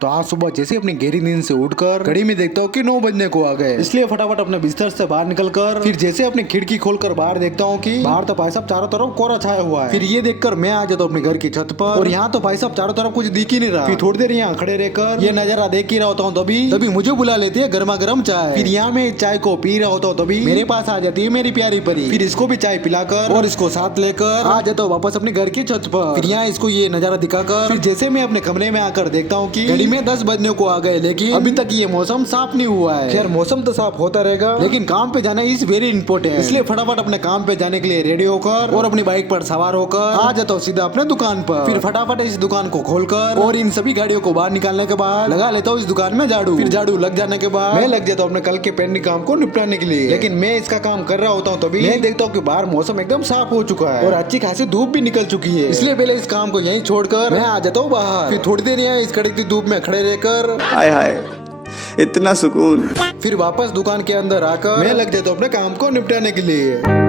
तो आज सुबह जैसे ही अपनी गहरी नींद से उठकर घड़ी में देखता हूँ कि 9 बजने को आ गए, इसलिए फटाफट अपने बिस्तर से बाहर निकलकर फिर जैसे अपनी खिड़की खोलकर बाहर देखता हूँ कि बाहर तो भाई साहब चारों तरफ कोहरा छाया हुआ है। फिर ये देखकर मैं आ जाता हूँ अपने घर की छत पर और यहाँ तो भाई साहब चारों तरफ कुछ दिख ही नहीं रहा। फिर थोड़ी देर यहाँ खड़े रहकर ये नजारा देख ही रहा होता हूँ तभी मुझे बुला लेती है गर्मा गर्म चाय। फिर यहाँ मैं चाय को पी रहा होता हूँ तभी मेरे पास आ जाती है मेरी प्यारी परी। फिर इसको भी चाय पिलाकर और इसको साथ लेकर आ जाता हूँ वापस अपने घर की छत पर। फिर यहाँ इसको ये नजारा दिखाकर फिर जैसे मैं अपने कमरे में आकर देखता हूँ कि घड़ी में 10 बजने को आ गए, लेकिन अभी तक ये मौसम साफ नहीं हुआ है। खैर मौसम तो साफ होता रहेगा, लेकिन काम पे जाना इज वेरी इंपॉर्टेंट, इसलिए फटाफट अपने काम पे जाने के लिए रेडी होकर और अपनी बाइक पर सवार होकर आ जाता हूँ सीधा अपने दुकान पर। फिर फटाफट इस दुकान को खोलकर और इन सभी गाड़ियों को बाहर निकालने के बाद लगा लेता हूँ इस दुकान में झाड़ू। फिर झाड़ू लग जाने के बाद मैं लग जाता हूँ अपने कल के पेंडिंग काम को निपटाने के लिए। लेकिन मैं इसका काम कर रहा होता हूँ तभी मैं देखता हूँ कि बाहर मौसम एकदम साफ हो चुका है और अच्छी खासी धूप भी निकल चुकी है, इसलिए पहले इस काम को यहीं छोड़कर मैं आ जाता हूँ बाहर। फिर थोड़ी देर यहाँ इस कड़कती धूप में खड़े रहकर हाय हाय इतना सुकून। फिर वापस दुकान के अंदर आकर मैं लग जाता हूँ अपने काम को निपटाने के लिए।